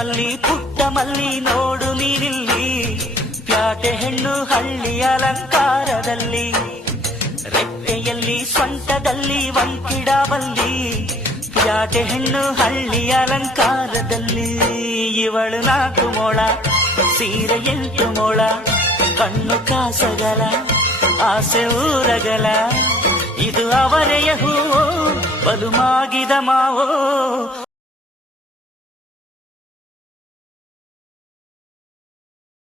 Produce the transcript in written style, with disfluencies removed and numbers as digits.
ಮಲ್ಲಿ ಪುಟ್ಟ ಮಲ್ಲಿ ನೋಡು ನೀನಿಲ್ಲಿ, ಪ್ಯಾಟೆ ಹೆಣ್ಣು ಹಳ್ಳಿ ಅಲಂಕಾರದಲ್ಲಿ, ರೆಟ್ಟೆಯಲ್ಲಿ ಸೊಂಟದಲ್ಲಿ ವಂಕಿಡಬಲ್ಲಿ, ಪ್ಯಾಟೆ ಹೆಣ್ಣು ಹಳ್ಳಿ ಅಲಂಕಾರದಲ್ಲಿ. ಇವಳು 4 ಮೊಳ ಸೀರೆ 8 ಮೊಳ, ಕಣ್ಣು ಕಾಸಗಲ ಆಸೆ ಊರಗಲ, ಇದು ಅವರೆಯ ಹೂವೋ ಬಲು ಮಾಗಿದ ಮಾವೋ